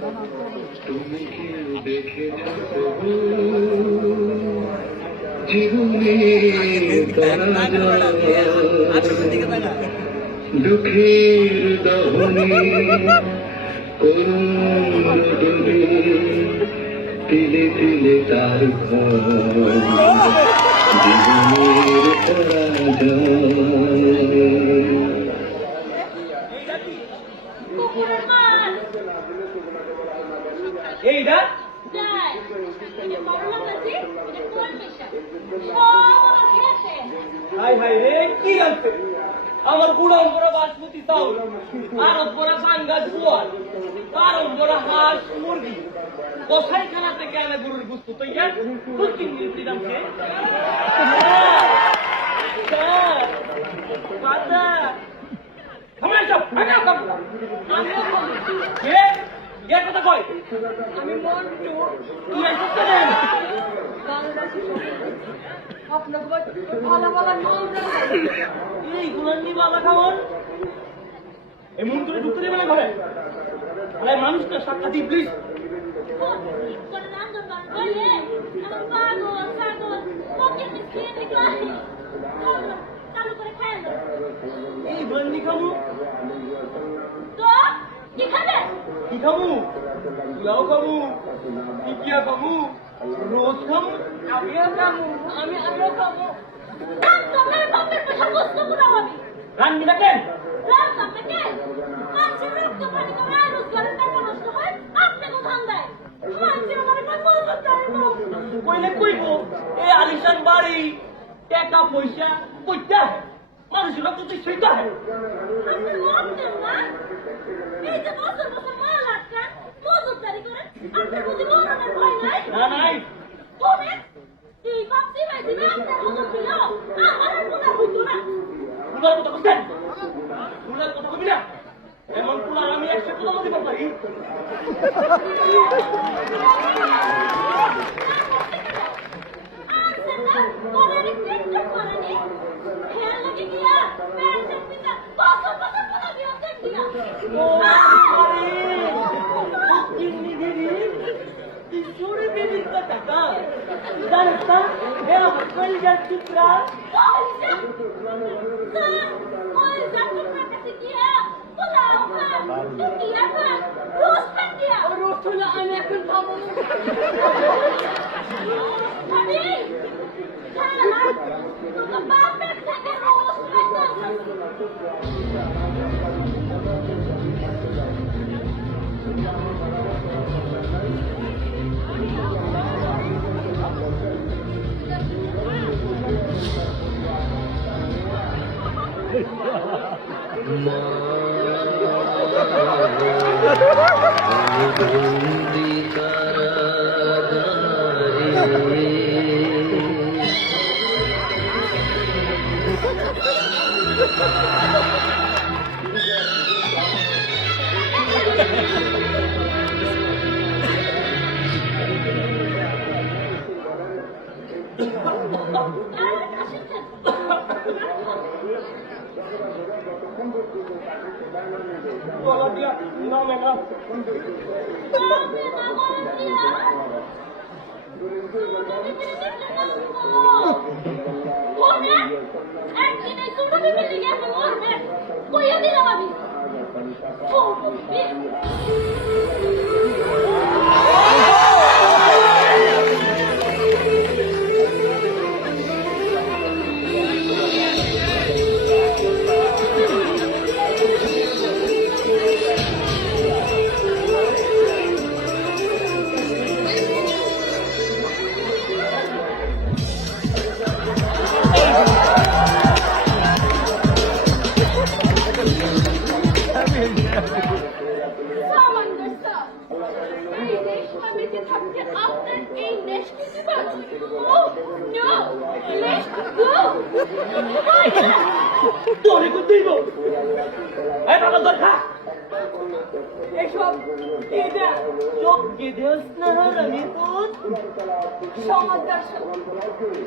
তুমি কি দেখেছ জীবনের দুঃখের দহনে করুণ তিলে তিলে তার ঘর জীবনের এইটা হাই হাই রে কি আনছে আমার বুড়ান করা বাসমতি চাউল আরব করা বাঙ্গাস গোয়াল আরব করা হাঁস মুরগি কসাইখানা থেকে আনে গরুর গুস্ত তো ইয়ার কুকিং দিলাম কে মাতা আমার সব ভাঙা কাম আমি কে কে কথা কই আমি মন্টু কি আইছস রে আপনার ভালো ভালো নাম জানেন এই গুলান্নি বালা খাওয়ান এই মন্টুরে ঢুকতে দেবে না ঘরে আরে মানুষটা সাক্ষাৎ ইবলিশ এই বন্দি খামু কি খামু লাউ খামু টিকিয়া খামু রোজ খামু আমিও খামু আমিও খামু রান্নি দেখেন কইলে কইব এই আলিশান বাড়ি টাকা পয়সা কইতা মানুষের রক্ত তো সেইটা না নাই পুলার কথা বলছেন পুলার কথা বলবি না এমন পুলার আমি একসাথে কথা দিতে পারি জানিস না এ আমার কলিজার টুকরা রোজ হলো আমি এখন খাবো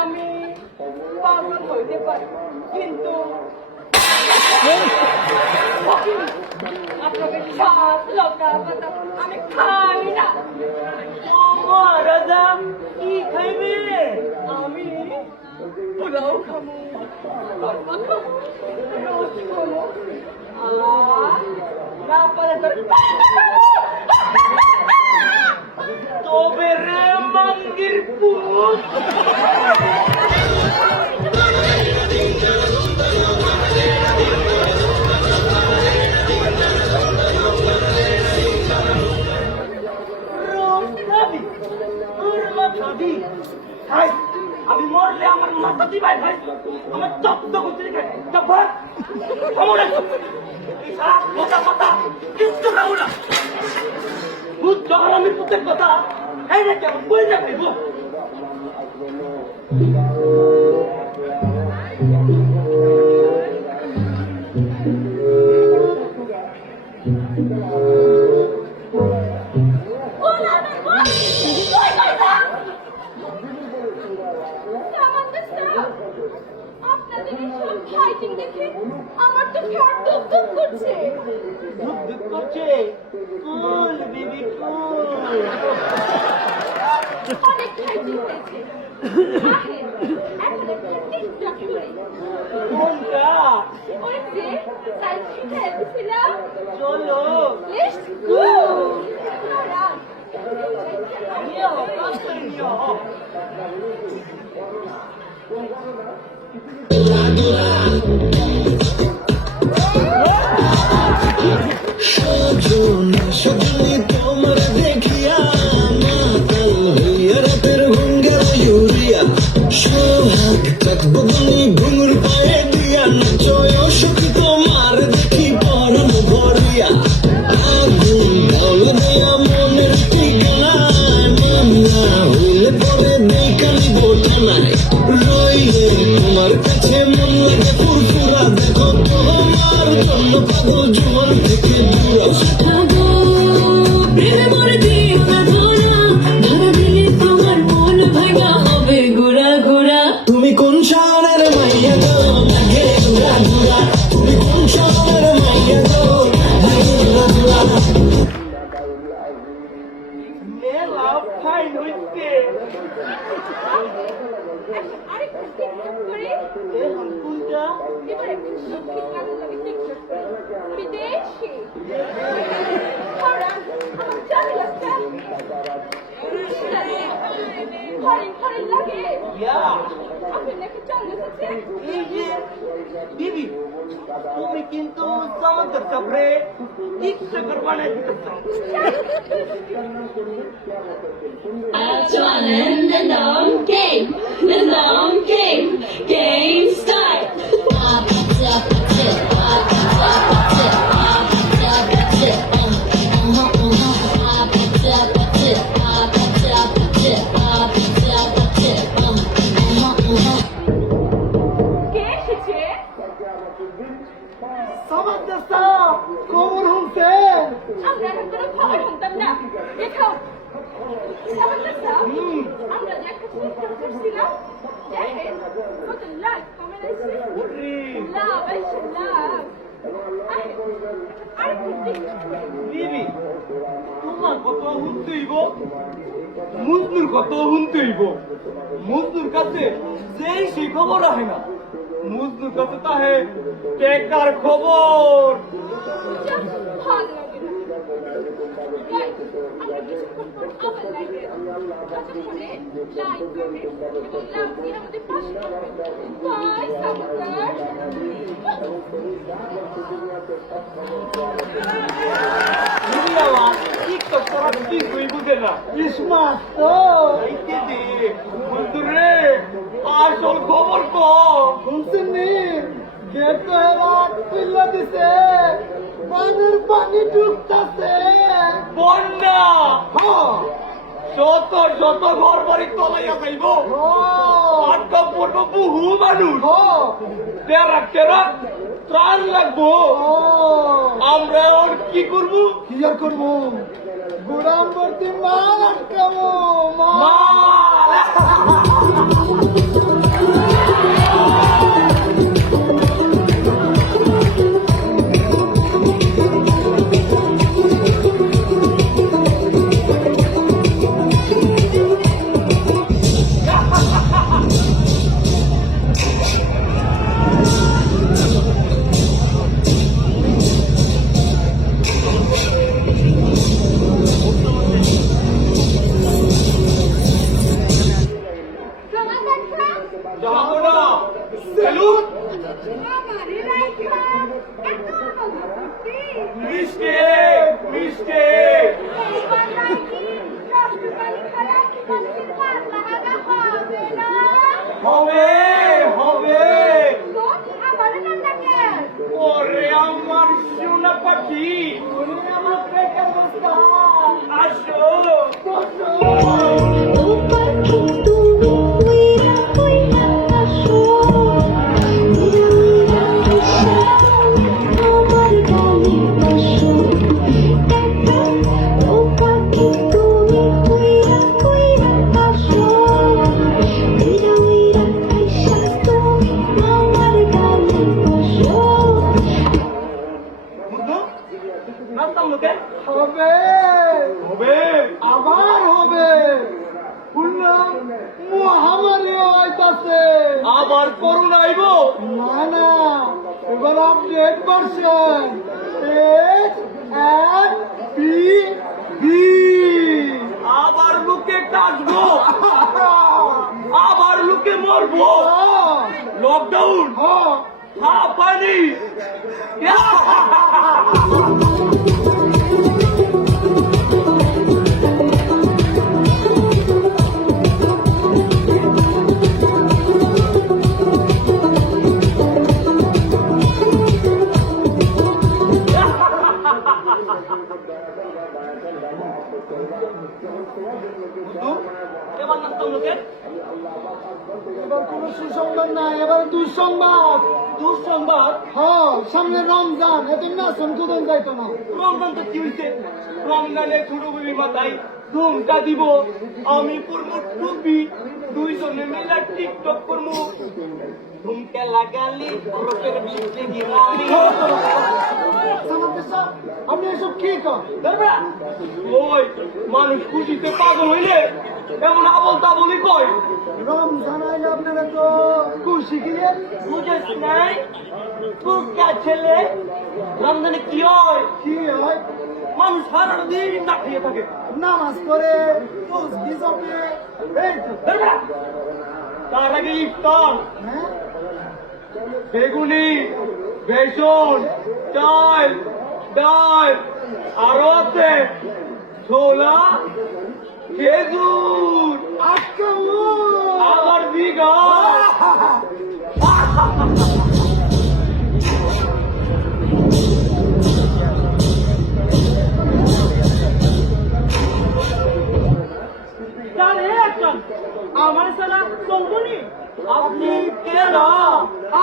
আমি পাগল হইতে পারি কিন্তু আপনাকে সব লঙ্কা পাতা আমি খাই না। ও মহারাজা কি খাইবে? আমি পোলাও খাবো, কর্মা খাবো, রোজ খাবো, আর না পারে তবে রে মাঙ্গির পুত, রোজ খাবি, কুরমা খাবি, খাই। আমি মরলে আমার মাথা দিবাই ভাই, আমার জব্দ করতে খাই জব্বর খবরে এই সারা মোটা মাথা কিচ্ছু খাবো না। ভূত যখন আমি পুতের কথা এই না কেমন বই না খাইব। আপনাদের সব ফাইটিং দেখে আমার তো ঘর দুপ দুপ করছে। ভূত দুঃখ করছে, কুল বেবি কুল। অনেক ফাইটিং হয়েছে। আহেন, এখন একটা টিকটক করি। কোনটা? ওই যে সাইড শিখে এসেছিলাম। চলো Let's go! দাঁড়ান। নিয়ে হোক, কাজটা নিয়ে হোক। সজনী তোমার দেখিয়া মাতাল হইয়া রাতের ভঙ্গা ইউরিয়া সোহাগ চাকবনি ঘুঙুর পায়ে দিয়া নাচয় সখী তোমার দেখি পরম ভরিয়া আগুন বল দেয়া মনের ঠিকানায় মামলা হইলে পরে দেখানি বোটানায় রইলে তোমার কাছে মন লাগে ফুরফুরা দেখো তোমার জন্য পাগল জীবন থেকে দূরা প্রেমে মরে দিও না ধরা, ধরা দিলে তোমার মন ভাঙা হবে গোড়া গোড়া। তুমি কোন শহরের মাইয়া গো লাগে ঘুরা ঘুরা তুমি কোন শহরের মাইয়া গো লাগে ঘুরা ঘুরা মেলা ফাইন হইছে। আরেকটা টিকটক করি। এখন কোনটা? এবার একটা শক্তির কাজে লাগে টিকটক করি। বিদেশি। ধরান, আমার জানি লাগছে। ফরেন ফরেন লাগে। ইয়া, আপনি নাকি চলে গেছে। এই যে দিদি, তুমি কিন্তু আমাদের সবরে টিকটকার বানাই দিতেছ। Actualen the long game, game start. কে এসেছে? আমাদের সব খবর শুনছেন? আমরা এখন কোনো খবর শুনতাম না। দেখো, আমাদের সব, আমরা যে একটা টিকটক করছিলাম, দেখেন, কত লাখ কমেন্ট আসছে। লাভ আসছে, লাভ। আরেকটা টিকটক করি। দিদি, তোমার কত শুনতেইব, মজনুর কত শুনতেইব। মজনুর কাছে যেই সেই খবর আসে না, মজনুর কাছে তাহে টেকার খবর। ভালো লাগে না। Guys, আমরা কিছুক্ষণ পর আবার লাইভে আসবো। ততক্ষণে লাইক, কমেন্ট এবং লাভ দিয়ে আমাদের পাশে থাকবেন। Bye, subscribe. দিদি আমার টিকটক করা কিছুই বুঝে না। স্মার্ট তো এইকে দে মজনুরে আসল খবর শুনছেন নি? গেট হেরাত খুললা দিছে, পানির পানি ঢুকতাছে, বন্যা শত শত ঘর বাড়ি তলাইয়া যাইব, আটকা পড়বো বহু মানুষ, টেরা টেরা ত্রাণ লাগবো। আমরা এখন কি করবো? কি আর করবো? গোড়াম ভর্তি মাল আটকাবো, মাল। আবার করোনা আইব? না না, এবার আপডেট ভার্সন HNPV। আবার লোকে কাটবো, আবার লোকে মরবো। লকডাউন, হ্যাঁ পানি। এবার নাচতাম লোকে। এবার কোনো সুসংবাদ নাই, এবার দুঃসংবাদ। দুঃসংবাদ, হ্যাঁ, সামনে রমজান, এত নাচন কুদন যাইতো না। রমজান তো কি হইছে? রমজানে ছোট বিবি মাথায় ধুমটা দিব, আমি পড়বো টুপি, দুইজনে মিলে টিকটক করবো। ধুমকে লাগালি রোকের বিচে গিরালি। আপনি এসব কি কর? ওই মানুষ খুশিতে পাগল হইলে এমন আবল তাবলই কয়। রমজান আইলে আপনারা তো খুশি গিয়ে বুঝেছ নাই? কুকা ছেলে রমজানে কি হয়? কি হয়? মানুষ সারা দিন না খেয়ে থাকে। নামাজ পড়ে তসবিহ জপে, এই তো। তার আগে ইফতার, হ্যাঁ, বেগুনি, বেসন, চাল, ডাল, আরো আছে ছোলা, খেজুর, আজকে আবার বিঘা। আমার সালা চলবনি। আপনি কেনা,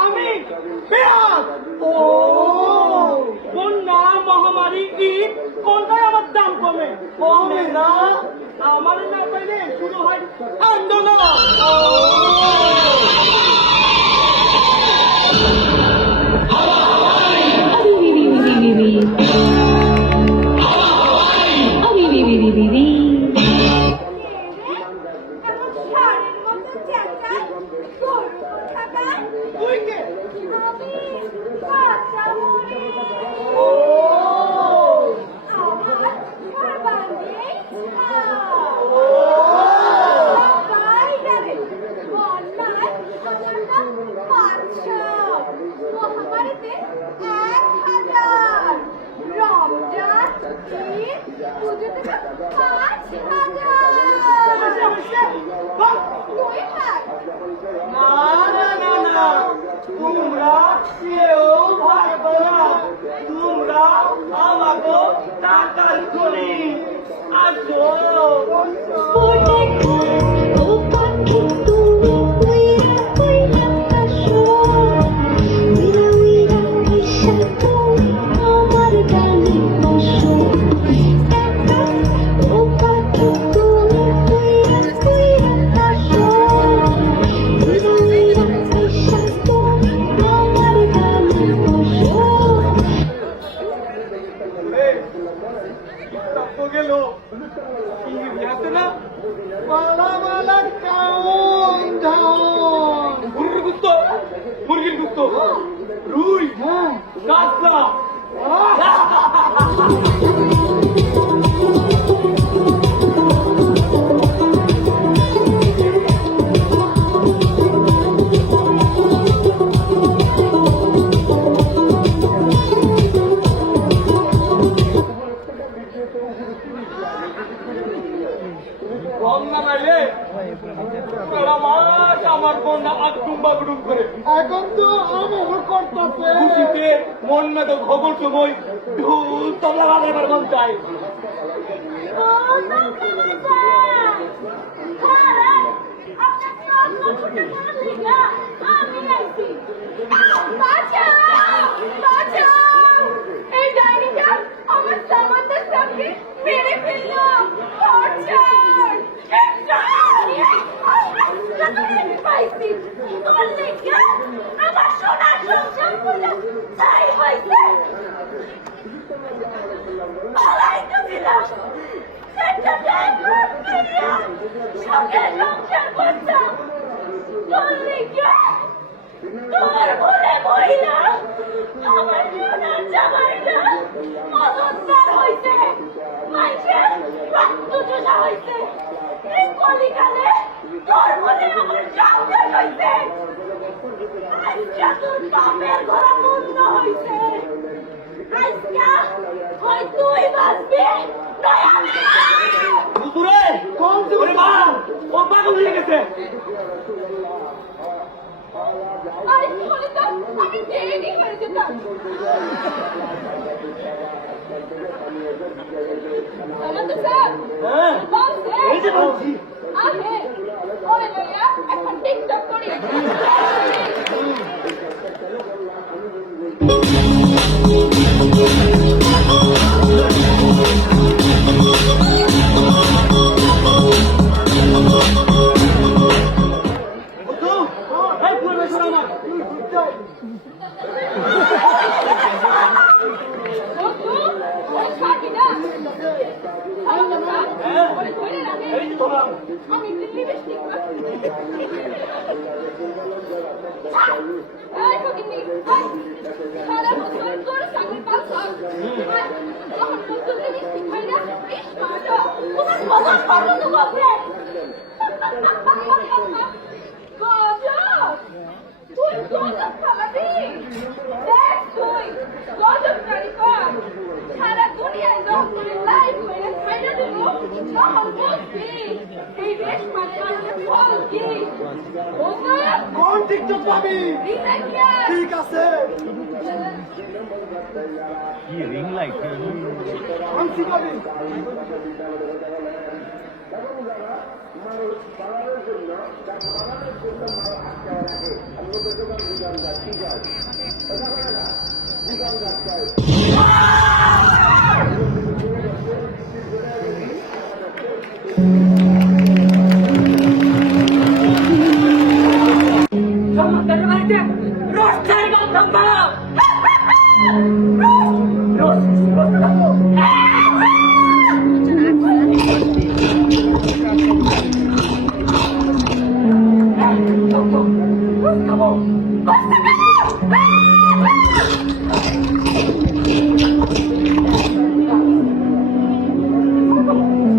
আমি পেঁয়াজ। ও বন্যা, মহামারী, ঈদ, কোনটাই আমার দাম কমে? কমে না। আমার না পাইলে শুরু হয় আন্দোলন। এমন ষাঁড়ের মতো চেঁচায়, গরু কোথাকার? তুই কে? আমি বাচ্চা মুড়ি। ও আমার সর্বাঙ্গে ছাপ। ও বাইরে বন্যায় 500, মহামারীতে 1000, রমজান, ঈদ, পুজোতে 5000। তুই থাক। না না না না, তোমরা কেউ ভাবো না। তোমরা আমাকে টাকার খনি। আসো। এই, তো গেল। ইংরেজি আছে না? মালা মালা কাউন ধাউন। মুরগির গুস্ত, মুরগির গুস্ত, রুই, হ্যাঁ, কাঁচা। বন্যা নাইলে আমার বন্যা আগুম বাগুম করে। এখন তো আমার করতেছে। খুশিতে মন মেতো খবর সময় ঢোল তবলা বাজাবার মন চায়। ও বাবা! হারান! আপনার সব কথা লিখা আমি আইছি। বাঁচাও! বাঁচাও! এই ডাইনিটা আমার সামান্যের সঙ্গে মেরে ফেলল। টর্চার! পাইছি তোমার লিখা আমার সোনার সংসার পুরো ছাই হয়েছে। পালাইতে দিলাম। সেটা ড্রাইভার করিয়া সঙ্গে সংসার করতাম। তোর লিখা তোর বলে মহিলা আমার জীবনের জামাইরা অনন্যার হইছে মাইছে রক্ত চোষা হইছে এই কলিকালে তোর বলে আমার জামাই হইছে আজকে তোর বাপের ঘোড়া পূর্ণ হইছে আজকে হয় তুই বাঁচবি নয় আমি হুজুরে ওরে মা ও পাগল হয়ে গেছে আরে বলে তো আমি দেরি করে যেতাম আমার তো স্যার হ্যাঁ বলছে এই যে বলছি আহে ওরে লইয়া এখন টিকটক করি বুঝছো এই পুরো বেশরা না বন্ধু ওই ছাড়বি না ওরে ধরে রাখে এই যে তোরা আমি দিল্লি বেশি এই ফকিনি সারা বছর তোর সঙ্গে পাস তখন নতুন লিপস্টিক খাই না ইস মাটা তোমার মজা পাবো তো বলছে গজব তুই গজব খাবি দেখ তুই গজব কারিগর সারা দুনিয়ায় যখন তুই লাইভ করে খাইনা দেব তখন বুঝবি এই দেশ মানে আমাদের ফল কি বন্ধু কোন টিকটক পাবি রিনাকিয়া ঠিক আছে আনছি পাবি আমাদের বাড়িতে রোস্টার বন্ধ করো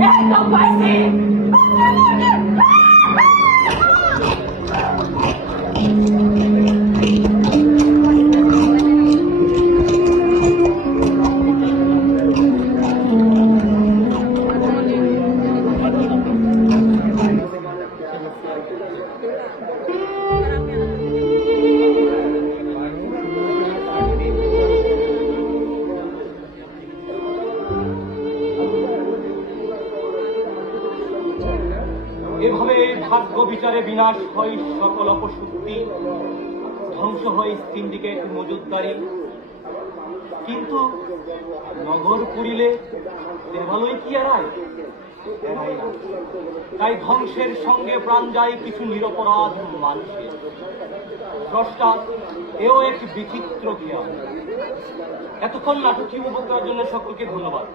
একদম পাইছি এভাবে ভাগ্য বিচারে বিনাশ হয় সকল অপশক্তি, ধ্বংস হয় সিন্ডিকেট মজুদদারি। কিন্তু নগর পুরিলে দেবালয় কি এড়ায়? এড়ায় না। তাই ধ্বংসের সঙ্গে প্রাণ যায় কিছু নিরপরাধ মানুষের। স্রষ্টা এও এক বিচিত্র খেয়াল। এতক্ষণ নাটকীয় উপভোগ করার জন্য সকলকে ধন্যবাদ।